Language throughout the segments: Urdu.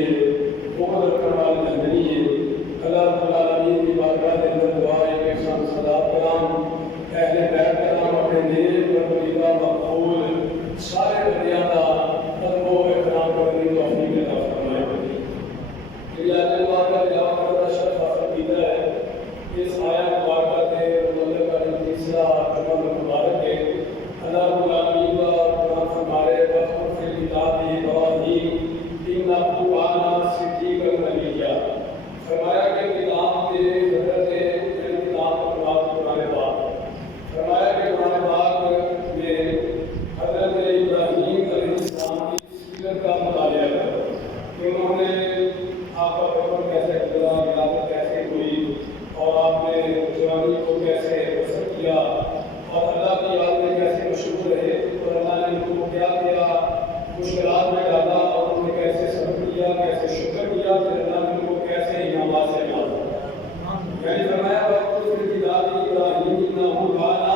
ہے، بغض رکھنے والے دل نہیں ہے۔ اللہ رب العالمین کی بارگاہ کے اندر دعا ہے کہ سب صلوات کرام اہل بیت کرام اپنے نیک پسندیدہ مقبول سارے بندیاں دا ادب و احترام کرنے کی توفیق عطا فرمائے۔ یہ آیت مبارکہ تلاوت کرنا شرف حاصل کیتا ہے۔ اس آیت مبارکہ کے متعلق کا جو تیسرا جملہ مبارک ہے، اللہ رب العالمین کا قرآن فرما رہے ہیں وَاذْكُرْ فِي الْكِتَابِ إِبْرَاهِيمَ إِنَّهُ كَانَ صِدِّيقًا نَبِيًّا۔ فرمایا کہ کتاب کے حضرت کتاب کا مراد قرآن پاک، فرمایا کہ قرآن پاک میں حضرت ابراہیم علیہ السلام کی سیرت کا مطالعہ کرو کہ انہوں نے آپ کا بچپن کیسے گزرا، ولادت کیسے ہوئی، اور آپ نے جوانی کو کیسے بسر کیا، اور اللہ کی یاد میں کیسے مشغول رہے، اور اللہ نے ان کو کیا کیا مشکلات میں ڈالا، اور انہوں نے کیسے صبر کیا، کیسے شکر کیا، پھر اللہ نے ان کو کیسے انعامات سے نوازا۔ یعنی فرمایا وَاذْكُرْ فِي الْكِتَابِ إِبْرَاهِيمَ إِنَّهُ كَانَ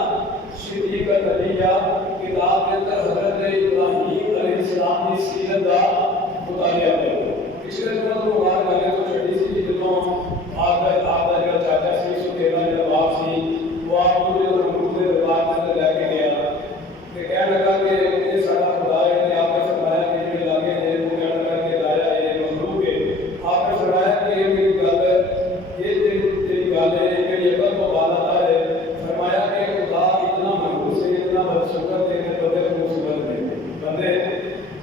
صِدِّيقًا نَبِيًّا۔ کتاب کے اندر حضرت ابراہیم علیہ السلام کی سیرت کا مطالعہ کرو۔ پچھلے دنوں کو بات کریں تو چھوٹی سی دنوں آپ کا جو چاچا سی سکیلا جو باپ سی وہ آپ کو جو حضور کے دربار کے اندر لے کے گیا کہ کہنے لگا کہ یہ سارا خدا ہے کہ آپ نے فرمایا کہ جو لاگے ہیں وہ کہنے لگا کہ لایا ہے مخلوق ہے۔ آپ نے فرمایا کہ یہ میری گل ہے، یہ تیری گل ہے، یہ میری عقل کو بات آتا ہے۔ فرمایا کہ خدا اتنا منحوس ہے، اتنا بدسورت ہے کہ بندے خوبصورت ہے بندے،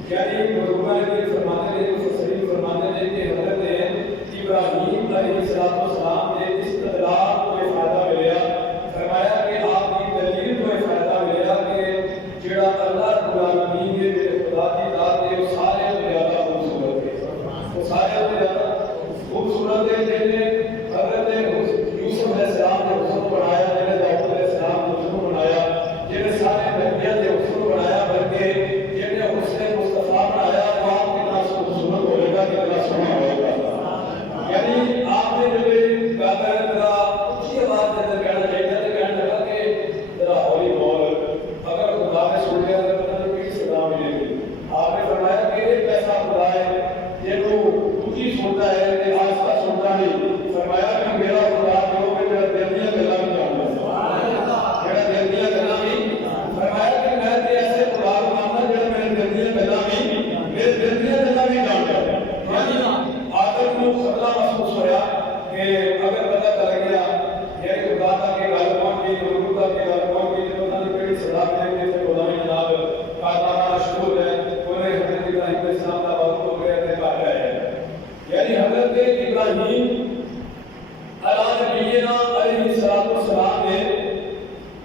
یعنی بزرگاں یہ فرماتے ہیں، مفسرین فرماتے ہیں کہ حضرت ابراہیم علیہ السلام نے اس اطلاع کو یہ فائدہ ملیا، فرمایا کہ آپ کی دلیل کو یہ فائدہ ملیا کہ جڑا اللہ رب العالمین کے میرے خدا کی ذات ہے وہ سارے سے زیادہ خوبصورت ہے، وہ سارے سے زیادہ خوبصورت ہے۔ جن نے حضرت یوسف علیہ السلام نے حسن بنایا، جن نے داؤد علیہ السلام نے حسن بنایا، جن نے سارے نبیوں نے حسن بنایا، بلکہ جن نے حسن مصطفیٰ بنایا وہ آپ کتنا خوبصورت ہوئے گا، کتنا سونا ہوئے گا۔ یعنی آپ نے جو کہا ہے ذرا اونچی آواز کے اندر کہنا چاہیے تھا، کہنے لگا کہ ذرا ہولی بول، اگر خدا نے سن لیا تو پتہ نہیں کس سزا ملے گی۔ آپ نے فرمایا کہ ایک ایسا خدا ہے جن کو اونچی سنتا ہے کہ آہستہ سنتا نہیں۔ فرمایا کہ میرا خدا جو کہ میرا دل دیا گلا بھی جانتا ہے، میرا دل دیا گلا بھی، فرمایا کہ میں تے ایسے خدا کو ماننا جڑا میرے دل دیا گلا بھی، میرے دل دیا گلا بھی جانتا ہے۔ یعنی آدم کو خطرہ محسوس ہوا کہ اگر پتہ چل گیا یعنی خدا تک کہ گل پہنچ گئی، حضور تک کہ گل پہنچ گئی تو پتہ نہیں کہڑی سزا ملے گی۔ خدا نے جناب کاتارا شکر ہے انہیں حضرت ابراہیم علیہ السلام کا وقت ہو گیا تھے کہا ہے، یعنی حضرت ابراہیم علیہ السلام نے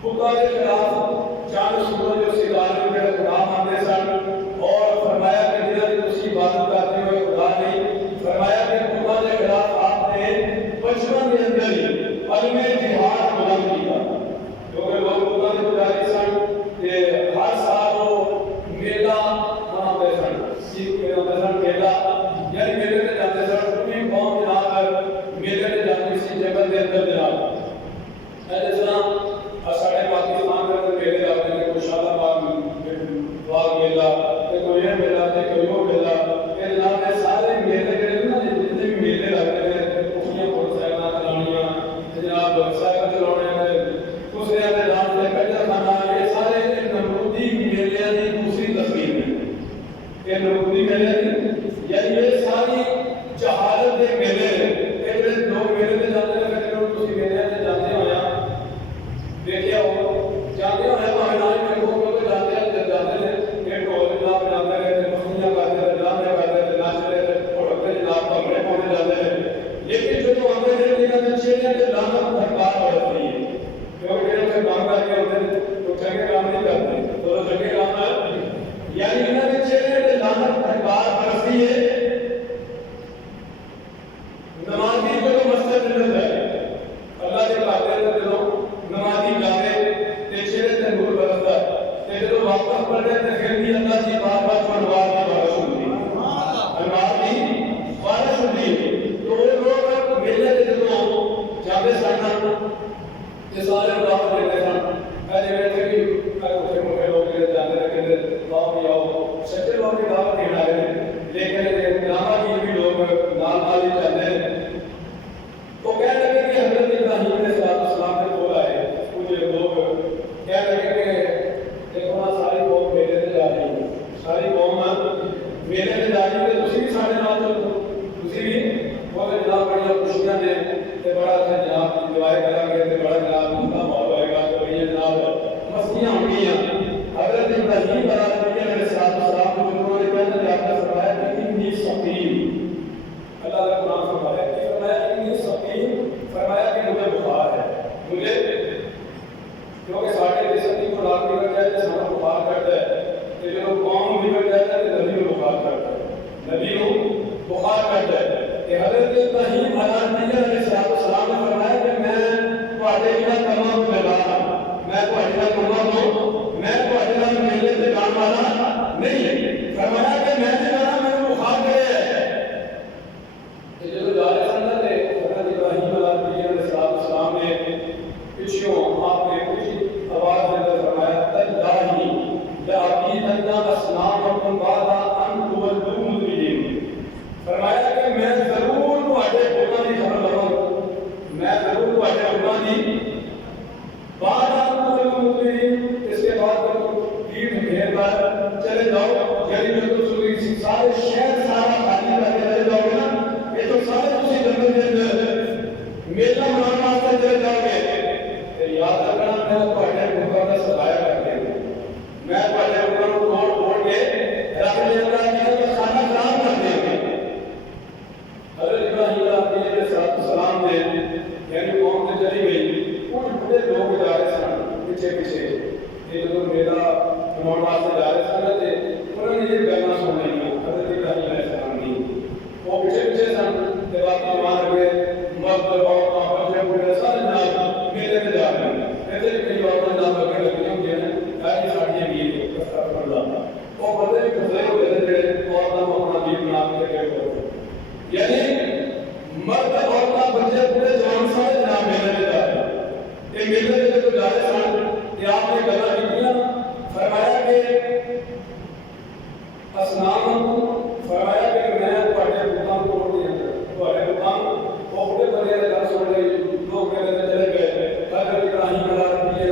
خدا کے خلاف چاند سورج اور ستارے میں خدا مانتے سن، اور فرمایا کہ جنہاں نے اس کی عبادت کرتے ہوئے خدا نہیں، فرمایا کہ خدا کے خلاف آپ نے بچپن کے اندر ہی علم جہاد بلند کیا، کیونکہ لوگ خدا کے پجاری سن کہ ہر سال وہ میلہ مناتے سن، سیکھ کے مناتے سن میلہ، یعنی میلے میں جاتے سن، پوری قوم جناب میلے میں جاتی سی جنگل کے اندر جناب اسلام ساڑھے پاکستان کے اندر میلے جاتے ہیں، کوئی شادہ باغ میلہ، کوئی یہ میلہ، کوئی وہ میلہ، کہ جناب یہ سارے میلے کے نا جتنے بھی میلے لگتے ہیں، کشتیاں موٹر سائیکلاں چلانیاں، جناب سائیکل چلانے دوسرے کے ڈانس میں کجا کھانا، یہ سارے نمرودی میلے کی دوسری تصویر ہے۔ یہ نمرودی میلے یعنی یہ ساری جہاد وہ جناب بڑی خوشیاں نے تے بڑا اچھا جناب کی دعائیں کریں گے تے بڑا جناب کا ماحول ہوئے گا کہ یہ جناب مسیحاں ہوں گی حضرت ابراہیم علیہ السلام کو انہوں نے کہا کہ آپ نے فرمایا کہ انی سقیم، اللہ نے قرآن فرمایا کہ فرمایا انی سقیم، فرمایا کہ مجھے بخار ہے، مجھے کیونکہ ساڑھے جسم کو رات نکل جائے تو سارا بخار کرتا ہے کہ جو قوم نکل جائے تو نبی کو بخار کرتا ہے، نبی کو بخار کرتا ہے کہ حضرت ابراہیم علیہ السلام نے فرمایا کہ میں تواڈے نال کماں تو لگا میں تواڈے نال کماں تو میں تواڈے نال میلے تے جان والا نہیں، فرمایا کہ میں تے جانا میرے بخار کرے کہ جو جا رہے سن تے حضرت ابراہیم علیہ السلام نے پچھوں آپ نے کچھ آواز دے کر فرمایا تاللہ لأکیدن اصنامکم بعد ان تولوا مدبرین، فرمایا کہ میں ضرور تواڈے بتاں دی خبر لواں، میں ضرور تواڈے بتاں دی بعد ان تولوا مدبرین، اس کے بعد پیٹھ پھیر کر چلے جاؤ، یعنی جو تم سارے شہر سارا خالی کر کے چلے جاؤ گے نا، یہ تو سارے تسی جنت دے اندر میلہ منانے واسطے چلے جاؤ گے، یاد رکھنا میں تواڈے بتاں دا سجایا کر کے میں تواڈے بتاں نوں توڑ پھوڑ کے رکھ لیا گا کہ کھانا خراب کر دیں گے۔ حضرت ابراہیم علیہ السلام نے یعنی قوم سے چلی گئی، کچھ بڑے لوگ جا رہے سن پیچھے پیچھے، یہ جو میلہ منانے واسطے جا رہے سن تے انہوں نے یہ گلاں سن لیں حضرت ابراہیم علیہ السلام دی، وہ پیچھے پیچھے سن تے باقی جوان ہوئے مرد عورتاں بچے بوڑھے سارے جناب میلے تے جا رہے ہیں، ایسے کئی عورتاں جناب لگے لگی ہوندیاں نے کہ ساڈی امید استغفر اللہ، وہ بندے بھی گزرے ہوئے تھے جڑے عورتاں کو اپنا دین بنا کے گئے ہوئے، یعنی مرد عورتاں بچے بوڑھے جوان سارے جناب میلے تے جا رہے ہیں، یہ میلے تے جو جا رہے سن کہ آپ نے گلاں کیتیاں، فرمایا کہ اسنامکم، فرمایا کہ میں تواڈے بتاں توڑ دیاں، تواڈے بتاں وہ بڑے بڑے گل سن لئی، لوگ میلے تے چلے گئے، حضرت ابراہیم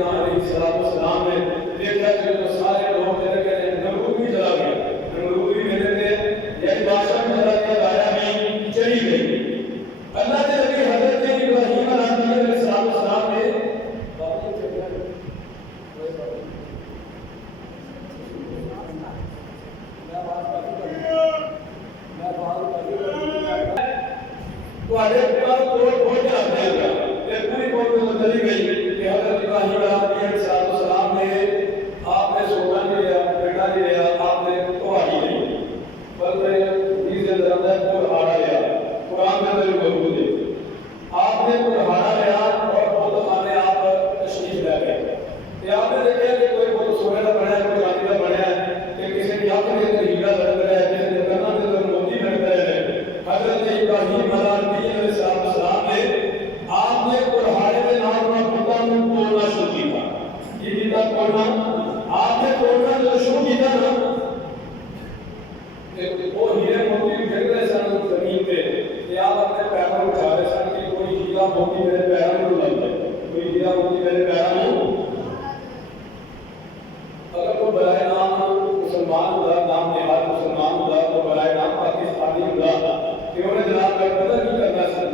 علیہ السلام نے دیکھا کہ جو سارے لوگ چلے گئے، نمرود بھی چلا گیا، نمرود بھی میلے تے یعنی بادشاہ بھی چلا گیا، راجا بھی چلی گئی، اللہ کے نبی حضرت ابراہیم علیہ السلام نے تواڈے پتاں توڑ پھوڑ کے رکھ دیا گیا، یہ پوری قوم چلی گئی کہ حضرت ابراہیم علیہ السلام نے آپ نے سونا نہیں لیا، بیٹا نہیں لیا، آپ نے تواری لی، بلکہ اس کے اندر ہے کلہاڑا لیا، قرآن میں اندر موجود ہے، آپ نے کلہاڑا لیا اور بت خانے آپ تشریف لے گئے، کہ آپ نے دیکھا کہ کوئی بت سونے کا بنیا ہے، کوئی چاندی کا بنیا ہے، کہ کسی کی آنکھ کے اندر ہیرا لگ رہا ہے، کسی کے کانوں کے اندر موتی لگ رہے ہیں، حضرت ابراہیم علیہ السلام نے آپ نے کلہاڑے کے نام پر بتاں کو توڑنا شروع کیا، یہ کیتا توڑنا، آپ نے توڑنا جو شروع کیا نا، کہ وہ ہیرے موتی گر رہے سن زمین پہ، کہ آپ اپنے پیروں اٹھا رہے سن کہ کوئی ہیرا موتی میرے پیروں کو لگ جائے، کوئی ہیرا موتی میرے پیروں کو، اگر کوئی برائے نام مسلمان ہوگا، نام نہاد مسلمان ہوگا، تو برائے نام پاکستانی ہوگا، کہ انہیں جناب کا پتہ نہیں کرنا سر،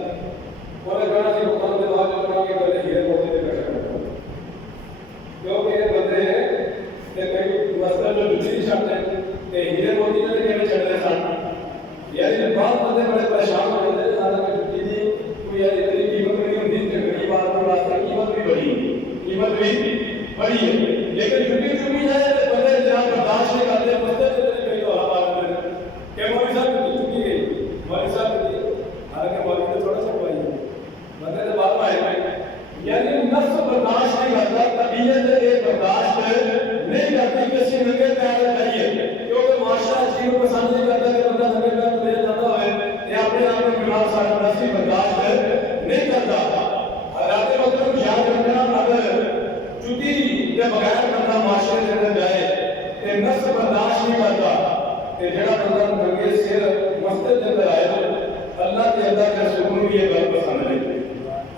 انہیں کہنا سی بتاؤں کے بعد جو کہا کہ پہلے ہیرے موتی سے بیٹھا کرتا ہوں، کیونکہ یہ بندے ہیں کہ کئی مسئلہ جو دوسری شرط ہے کہ ہیرے موتی نے کہنے چڑھ رہے سن، یعنی بعض بندے بڑے پریشان ہو جاتے ہیں، حالانکہ جوتی دی کوئی اتنی قیمت نہیں ہوتی، کہ غریب آدمی واسطے قیمت بھی بڑی ہے، قیمت بھی بڑی ہے، لیکن جوتی چمی جائے تو بندے جناب برداشت نہیں کرتے، مسجد سے چلی گئی تو ہاتھ آ جاتے ہیں کہ مولوی صاحب جوتی چکی گئی، مولوی صاحب جوتی، حالانکہ مولوی نے تھوڑا سا پائی ہے، بندے سے بات آئے ہیں، یعنی نفس برداشت نہیں کرتا، طبیعت ایک برداشت نہیں کرتی کہ اسی ننگے پیر چاہیے، کیونکہ معاشرہ اس چیز کو پسند نہیں کرتا کہ بندہ ننگے پیر تو لے جاتا ہوئے، یہ اپنے آپ میں بیمار سارا نفسی برداشت نہیں کرتا، حضرات مطلب یاد رکھنا، اگر جوتی کے بغیر بندہ معاشرے کے اندر جائے کہ نفس برداشت نہیں کرتا، کہ جڑا بندہ ننگے سر مسجد کے اندر آئے تو اللہ کے اللہ کے رسول کو یہ بات پسند نہیں،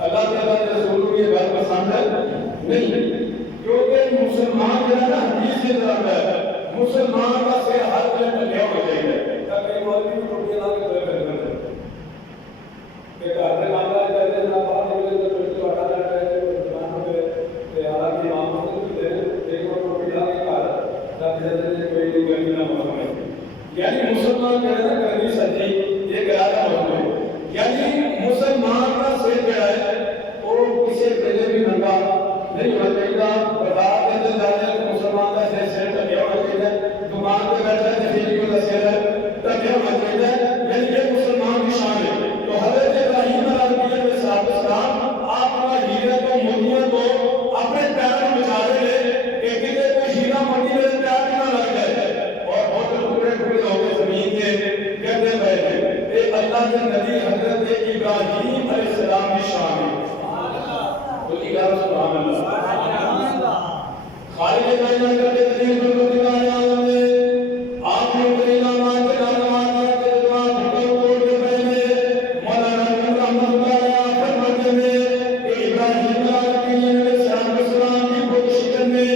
اللہ کے اللہ کے رسول کو یہ بات پسند نہیں، کیونکہ مسلمان جو ہے نا حدیث کی طرف ہے، مسلمان کا سر ہر وقت ٹکیا ہونا چاہیے، کئی مولوی بھی ٹوٹیاں لا کے کھڑے رہتے ہیں، بھی ننگا نہیں ہونا چاہیے بازار کے اندر جانے مسلمان کا سر ٹکیا ہونا چاہیے دکان پہ بیٹھا کسی کو سر ٹکیا ہونا چاہیے یعنی یہ مسلمان کی شان ہے تو حضرت ابراہیم علیہ السلام آپ اپنا ہیرے کو موتیوں کو اپنے پیروں میں بچا رہے ہیں کہ کسی کوئی ہیرا موتی میرے پیر میں نہ لگ جائے اور بہت ٹکڑے ٹکڑے ہو کے زمین کے گرتے پڑے یہ اللہ کے نبی حضرت ابراہیم علیہ السلام کی شان ہے بولی گا سبحان اللہ خالق کائنات کے قدیر کو دکھانے والے آپ نے کریمہ مان کے نام کے دعا توڑ کے پہلے مولانا رحمۃ اللہ فرماتے ہیں ابراہیم علیہ السلام کی بہت شکر میں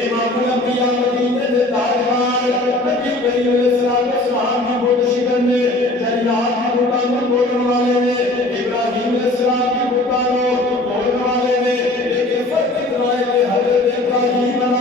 امام الانبیاء مدینے سے تاجدار نبی کریم علیہ السلام کی بہت شکر میں جنات کی بتانوں توڑنے والے نے ابراہیم علیہ السلام کی بتانوں توڑنے والے نے لیکن فرق اتنا ہے کہ حضرت ابراہیم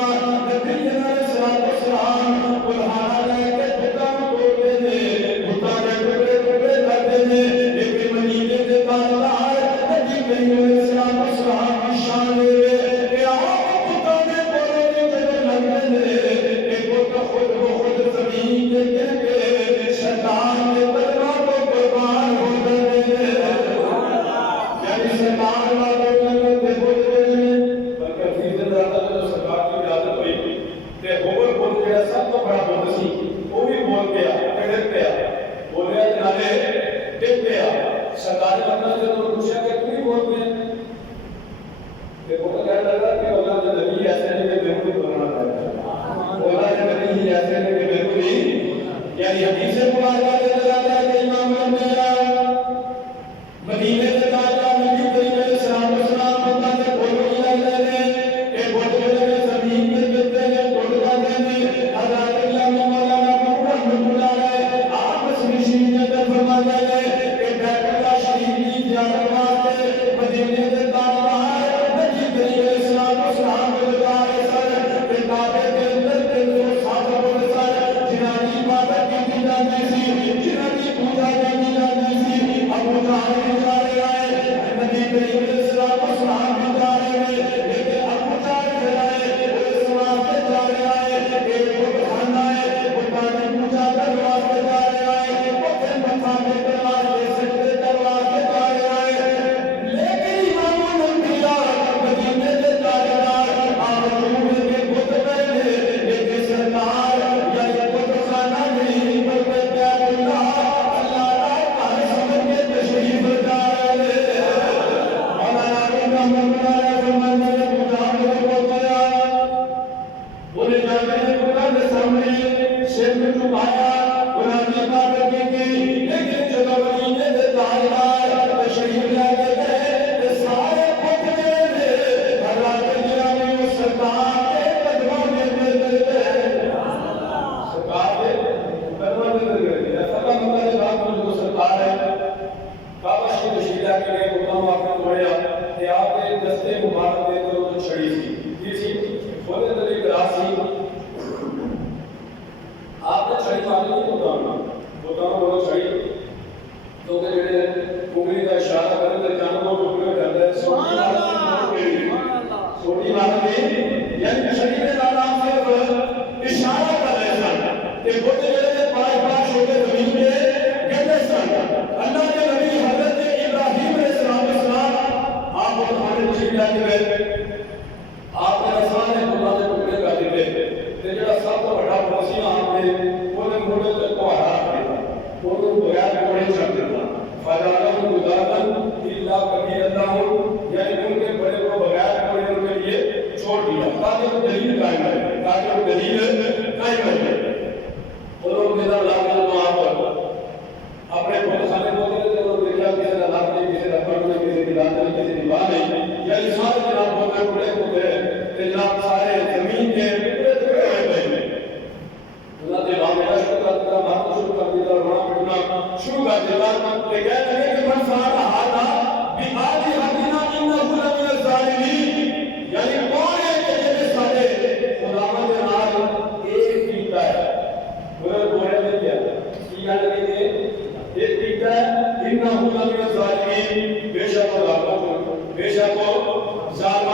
بے شک وہ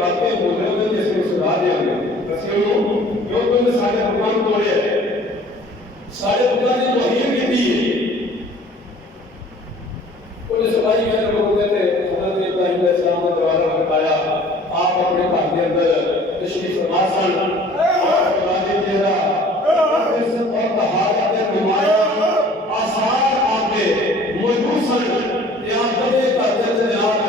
واقعی مجرم ہے جس کو سزا دیا گیا کیوں تم نے سارے بتوں توڑے سارے بتوں نے توہین کی تھی انہیں سپاہی کہنے لوگ کہتے حضرت ابراہیم علیہ السلام نے دوبارہ بتایا آپ اپنے گھر کے اندر تشریف فرما سن اور خدا کی چہرہ اور طہارت نمایاں آثار آپ کے موجود سن کہ آپ دبے کرتے تھے آپ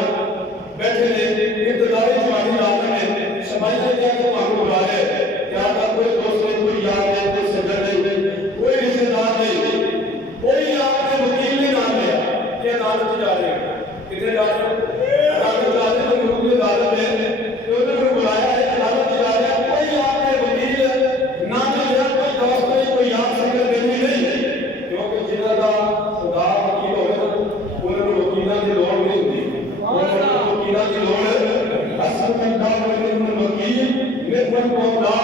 بیٹھے تھے ابتدائی جوانی رات میں سپاہی نے کیا کہ آپ کو بلا ہے کیا تھا کوئی دوست نہیں کوئی یار نہیں کوئی سجن نہیں کوئی رشتے دار نہیں کوئی آپ نے وکیل نہیں نام لیا کہ عدالت جا رہے ہیں کتنے جا رہے ہیں عدالت جا رہے ہیں تو ملک عدالت ہے تو انہوں نے بلایا ہے عدالت جا رہے ہیں کوئی آپ نے وکیل نام لیا کوئی دوست نہیں کوئی یار سجن دیوی نہیں کیونکہ جنہوں کا خدا وکیل ہوئے نا انہوں نے وکیلوں کی لوڑ نہیں ہوتی وکیلوں کی لوڑ اصل میں کام کرنے میں وکیل نتمن مولا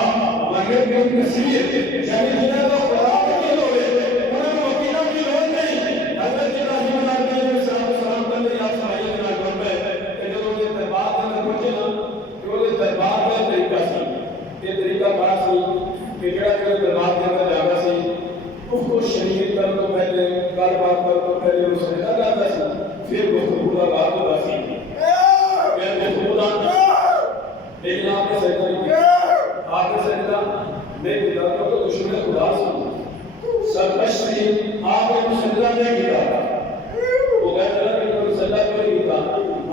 ونتمن نصیر یعنی جنہوں کا خدا وکیل ہوئے انہوں نے وکیلوں کی لوڑ نہیں حضرت ابراہیم علیہ السلام کہتے ہیں آپ سمائیے کے ناکر میں کہ جو یہ دربار کے اندر پہنچے نا جو یہ دربار کا طریقہ سی یہ طریقہ بڑا سی کہ جڑا کہ دربار کے اندر جانا سی اس کو شریک کرنے تو پہلے کار بات کرنے تو پہلے وہ سجدہ جاتا سی پھر گفتگو کا بات ہوتا سی پھر گفتگو کا لیکن آپ نے سجدہ نہیں کیا آپ نے سجدہ نہیں کیا تو دشمن خدا سی سرکشی آپ نے سجدہ نہیں کیا وہ کہتے ہیں کہ کوئی سجدہ کیوں نہیں کیا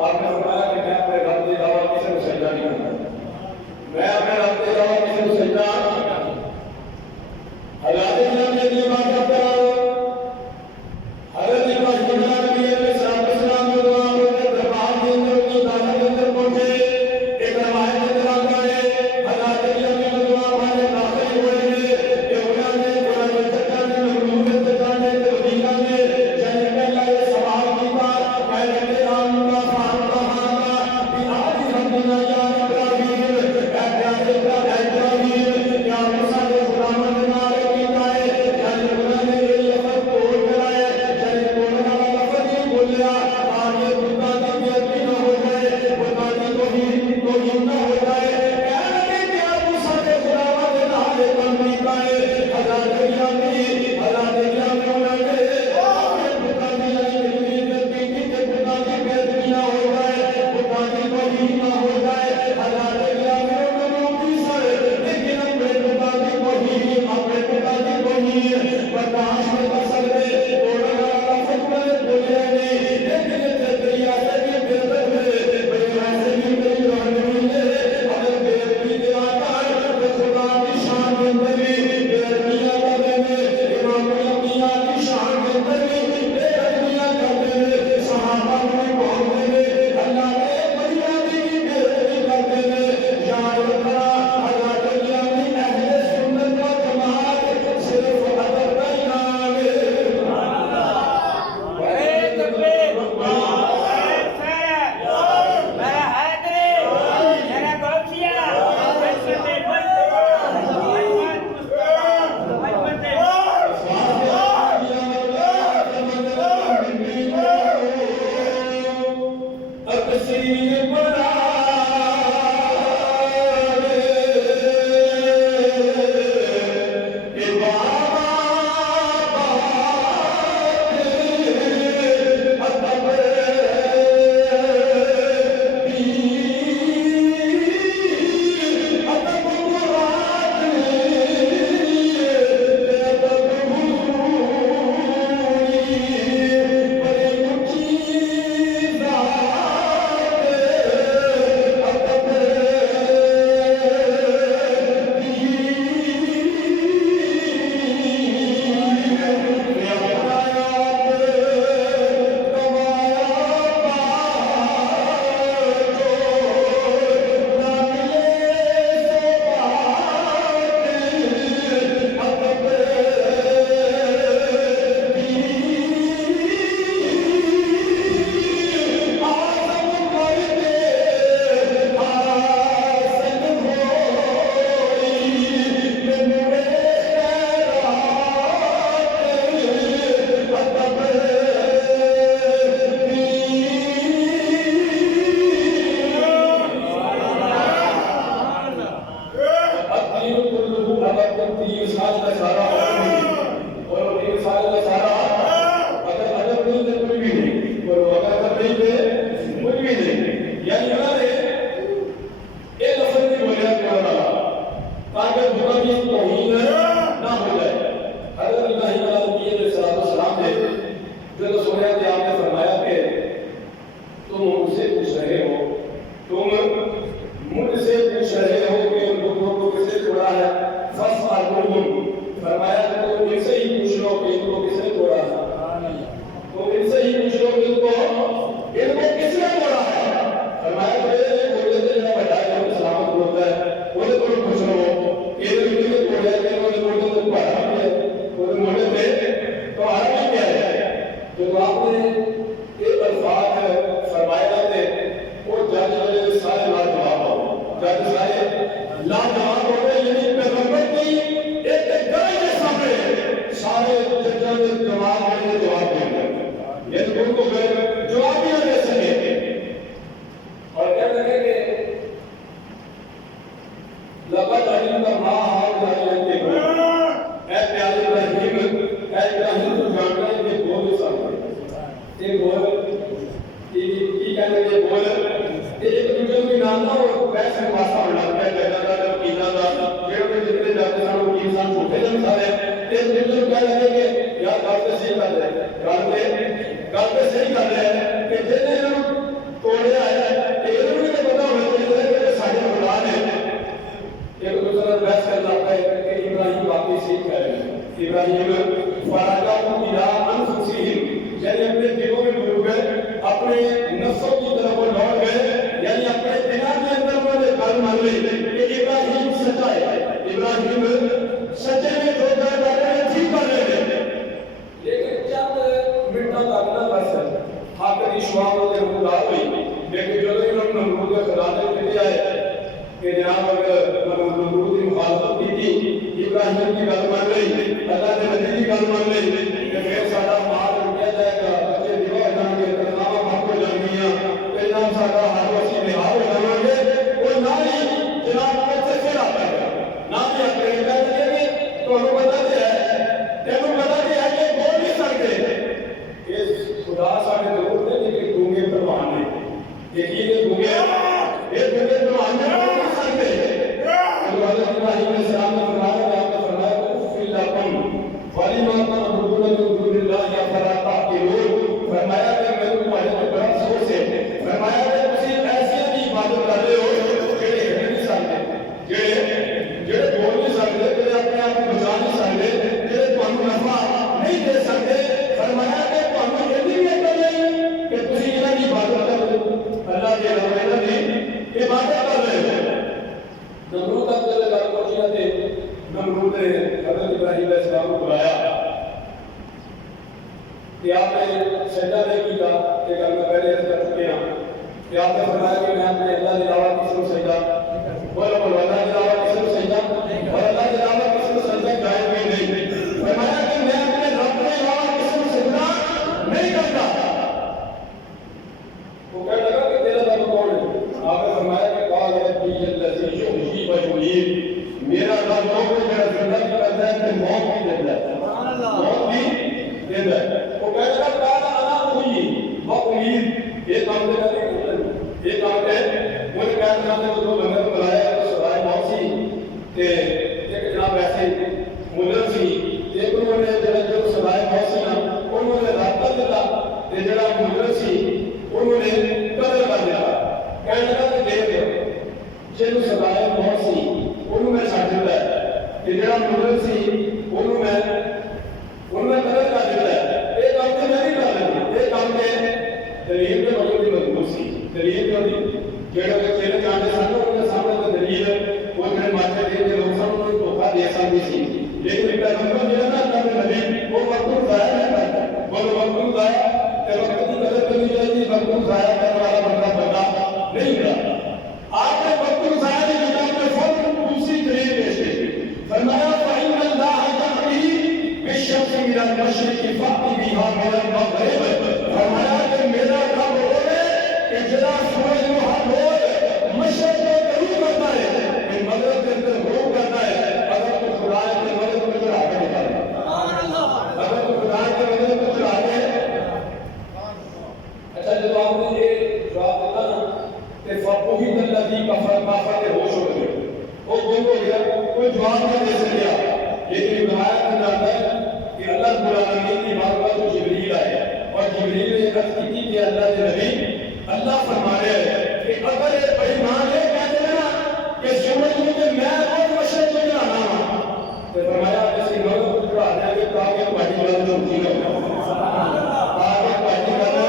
آپ نے فرمایا کہ میں اپنے رب کے علاوہ کسی کو سجدہ نہیں کرتا میں اپنے رب کے علاوہ کسی کو سجدہ نہیں کرتا حضرت ابراہیم نے یہ بات کرتا حضرت ابراہیم علیہ السلام نے دعا کرتے دربار کے اندر کی دعوت کے اندر پہنچے ایک روایت کے اندر آتا ہے حضرت ابراہیم نے دعا پڑھنے داخل ہوئے کہ انہوں نے قرآن چچا نے مغلوب چچا نے تبدیلہ نے جنہیں پہلا یہ سوال کیا پہلے کے نام کا فارم کا ہاں کا بہادی ربنا یا ابراہیم اے پیارے ابراہیم یا موسیٰ کے خدا من نارے کیتا ہے جنہیں انہوں نے یہ لفظ توڑ کرائے جنہیں توڑنے والا لفظ ہی بولیا آگے بتا دی بیعتی نہ ہو جائے بتا دی توہین نہ ہو جائے کہنے کیا موسیٰ کے خدا من نارے کن کیتا ہے حضرت ابراہیم انہوں نے آگے بتا دی یعنی بیعتی کی کہ بتا دی بیعتی نہ ہو جائے بتا دی توہین نہ ہو جائے حضرت ابراہیم لیکن اپنے بتا دی توہین اپنے بتا دی توہین برداشت نہیں کر سکتے توڑنے والا لفظ میں بولے نہیں لیکن یہ تجریہ سے بھی بہتر ہے بڑے ویسے بھی میری جان نہیں ہے اگر بیعتی کے آکار تو خدا کی شان کے اندر بھی بیعتیاں کرنے میں امام الانبیاء کی شان کے اندر بھی بیعتیاں کرنے میں صحابہ میں پہنچنے میں اللہ نے بریانی کی بیعتی کرنے میں یاد رکھنا حضرت ابراہیم اہل سنت و جماعت صرف ادب کا نام ہے کچھ لوگ ان کو کس نے توڑا ہے؟ فرمایا کہ کوئی جو بڑا ہے سلامت ہوتا ہے وہ تو کچھ لوگ یہ جو توڑا ہے کہ وہ تو پڑھا ہے وہ موڑے تھے تو آرام کیا ہے جو آپ نے یہ الفاظ فرمایا تھے وہ جج سارے لاجواب ہو جج سارے لاجواب ہو گئے یعنی پیغمبر کی ایک گائے کے سامنے سارے ججوں نے جواب دے گئے یہ تو ان کو جواب بھی نہ دے سکے اور کہنے لگے کہ لقد علمت ما هؤلاء ينطقون اے پیارے ابراہیم تو جانتا ہے کہ بول سکتا یہ بول یہ کہنے لگے بول ایک دوسرے کی نام نہ اور ویسے واسطہ ہونا ہے جگہ کا کینا دا جڑے جتنے جاتے ہیں وہ انسان چھوٹے جن سارے ایک دوسرے کہنے لگے کہ یار بات صحیح کر رہے ہیں گل تے صحیح کر رہے ہیں کہ جنے انہوں توڑے آیا ہے یہ انہوں نے پتا ہونا چاہیے کہ سارے اولاد ہیں ایک دوسرے بحث کرنا ہے کہ ابراہیم واقعی صحیح کہہ رہے ہیں ابراہیم فراجہ کو الہ انفسہم یعنی اپنے دلوں میں ڈوب گئے اپنے نفسوں کی طرف وہ لوٹ گئے یعنی اپنے دماغ کے اندر وہ گل مان لی کہ ابراہیم سچا ہے ابراہیم سچے میں جو کر رہے ہیں ٹھیک کر رہے ہیں لیکن چند منٹوں تک نہ بس حق کی شعاع میں مدار ہوئی لیکن جو انہوں نے نمرود کے خلاف کے لیے آئے کہ جناب اگر نمرود کی مخالفت کی تھی ابراہیم کی گل مان لی اللہ کے نبی کی گل مان لی کہ پھر سارا مال رکیا جائے گا بچے دیوا جان گے تمام حق ہو جان گیا کہ نام سارا ہر وسی نہار ہو جان گے وہ نہ ہی جناب کو سے پھر آتا ہے نہ ہی اپنے کہتے ہیں کہ تو ہمیں پتا ہے تینوں پتا ہے کہ بول نہیں سکتے اس خدا سارے ضرور نہیں کہ گونگے پروان نے یقین گونگے یہ گونگے پروان نے بول نہیں سکتے حضرت ابراہیم علیہ السلام نے فرمایا کہ آپ نے فرمایا کہ فی لکم وَلِمَا تَعْبُدُونَ مِن دُونِ اللَّهِ أَفَلَا تَعْقِلُونَ فرمایا کہ میں تمہارے کو بڑا افسوس ہے فرمایا کہ تم ایسی کی عبادت کر رہے ہو جڑے ہٹ نہیں سکتے جڑے بول نہیں سکتے جڑے اپنے آپ کو بچا نہیں سکتے جڑے تمہیں نفع نہیں دے سکتے فرمایا کہ تمہیں یہ بھی کہتے ہیں کہ تم انہاں کی عبادت کر رہے ہو اللہ کے علاوہ کی عبادت کر رہے ہو نمرود تک جب گل پہنچیا تے نمرود نے حضرت ابراہیم علیہ السلام کو بلایا کہ آپ نے سجدہ نہیں کیا کہ گل میں پہلے عرض کر چکے ہیں کہ آپ نے فرمایا کہ میں اپنے اللہ کے علاوہ کسی کو سجدہ بولو بولو اللہ کے علاوہ کسی کو سجدہ اور اللہ کے علاوہ کسی کو سجدہ جائز بھی نہیں فرمایا کہ میں اپنے رب کے علاوہ کسی کو سجدہ نہیں کرتا وہ کہنے لگا کہ تیرا رب کون ہے آپ نے فرمایا کہ قال ربی الذی یحیی و یمیت میرا رب وہ میرا زندہ بھی کرتا ہے کہ موت بھی دیتا ہے سبحان اللہ موت بھی دیتا ہے وہ کہنے لگا قال انا احیی و امید یہ کام کرنا نہیں یہ کام ہے وہ نے کہا جناب نے وہ بندے کو بلایا تو سوائے موت سی کہ ایک جناب ایسے مدر سی ایک انہوں نے جو سوائے موت سی نا انہوں نے رابطہ دیتا کہ جڑا مدر سی انہوں نے قدر کر دیا کہنے لگا کہ دے دے جنہوں سوائے موت سی انہوں میں چھاٹ دیتا ہے کہ جڑا مدر سی انہوں میں قدر کر دیتا ہے ایک کام کے میں نہیں کر لیتا ایک کام کے دلیل کے وجود کی مضبوط سی دلیل کے وجود جڑے کہ چہرے جانتے سن ان کے سامنے تو دلیل وہ جڑے ماتے دے کے لوگ سن انہوں نے دھوکہ دے سکتی سی لیکن پیغمبر جو ہے نا اللہ کے نبی وہ وقت ضائع نہیں کرتا وہ وقت ضائع کہ وقت کی قدر کرنی چاہیے وقت ضائع کرنے والا بندہ نہیں ہوتا آپ نے وقت ضائع نہیں کیا آپ نے فوراً دوسری دلیل پیش کی فرمایا فإن الله تأتي بالشمس من المشرق فأتِ بها من المغرب فرمایا کہ میرا رب وہ ہے کہ جڑا سورج کو ہر روز مشرق میں طلوع کرتا ہے کہ مغرب کے اندر غروب کرتا ہے اگر تو خدا کے مغرب کو چڑھا کے نکالے اگر تو خدا کے مغرب کو چڑھا کے اچھا جب آپ نے یہ جواب دیتا نا کہ فَقُوْهِ الَّذِي کافر کے ہوش ہو گئے وہ گم ہو گیا کوئی جواب نہیں دے سکیا لیکن روایت میں جاتا ہے کہ اللہ رب العالمین کی بات پر جبریل آئے اور جبریل نے عرض کی کہ اللہ کے نبی اللہ فرما رہے ہیں کہ اگر ایمان یہ کہتے ہیں نا کہ سورج مجھے میں اور مشرق کو چڑھانا ہوں تو فرمایا جیسے مغرب کو چڑھا دیں گے تاکہ پارٹی والا جو ہوتی ہے تاکہ پارٹی والا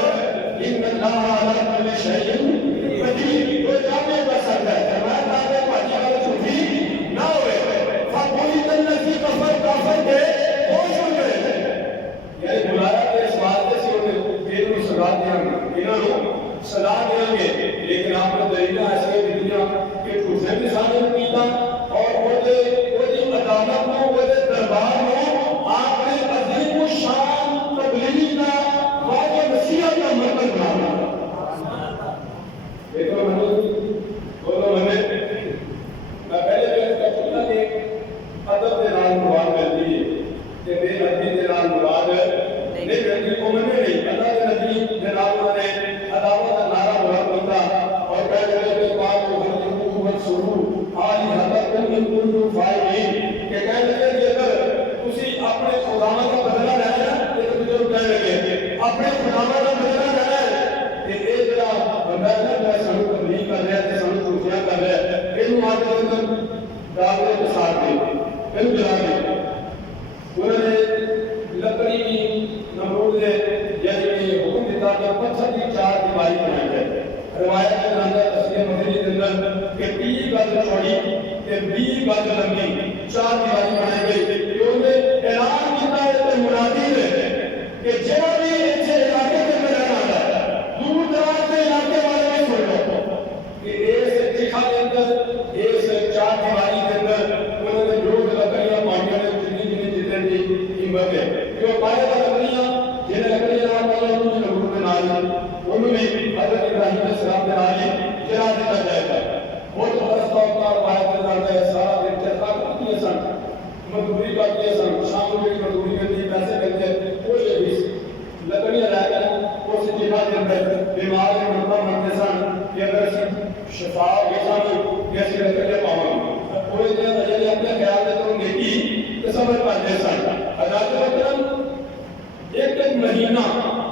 داغے کے ساتھ دے پھر جلا دے انہوں نے لکڑی کی نمرود نے یعنی حکم دیتا کہ پتھر کی 4 دیواری بنائی جائے روایت کے اندر تصویر مدنی کے اندر کہ 30 گز چوڑی تے 20 گز لمبی 4 دیواری بنائی گئی انہوں نے اعلان کیا ہے تے منادی ہے کہ جہاں بھی ایسے علاقے میں رہنا ہے دور دراز کے علاقے والے بھی سن لو کہ اس چیخا کے اندر اس 4 دیواری کے اندر انہوں نے جو لکڑیاں پانیوں نے جتنے دی قیمت ہے جو پائے گا لکڑیاں جنہیں لکڑیاں نام پائے انہوں نے نبوت میں نالی انہوں نے حضرت ابراہیم علیہ السلام میں نالی جلا دیتا جائے گا بہت برستا ہوتا اور پائے کے اندر ہے سارا دن چرخا کرتی ہے سن مزدوری کرتی ہے سن شام کو بھی مزدوری کرتی ہے پیسے کرتے ہیں کوئی بھی لکڑیاں رہ گئے وہ سے جہاں کے اندر بیمار کے مرتبہ منتے سن کہ اگر شفا ویسا کیسی لکڑیاں پاؤں کوئی دن اجلی اپنے خیال میں تو نیکی تصور کرتے سن حضرت اکرم ایک مہینہ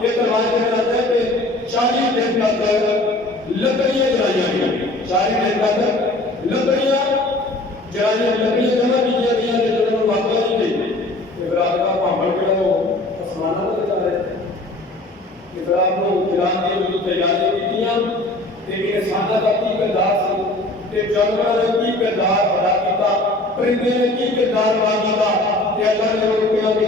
ایک روایت میں آتا ہے کہ 40 دن تک لکڑیاں جلائیاں گئی 40 دن تک لکڑیاں جلائیاں لکڑیاں جمع کی گئی ہیں جو انہوں واقعہ نہیں گئی ابراہیم کا پامل کے وہ آسمانہ کو دکھا رہے تھے ابراہیم کو جلان کی جو تیاریاں کی تھیں لیکن انسانہ کا کی کردار سے کہ جانور نے کی کردار ادا کیتا پرندے نے کی کردار ادا کیتا کہ اللہ نے روکیا کہ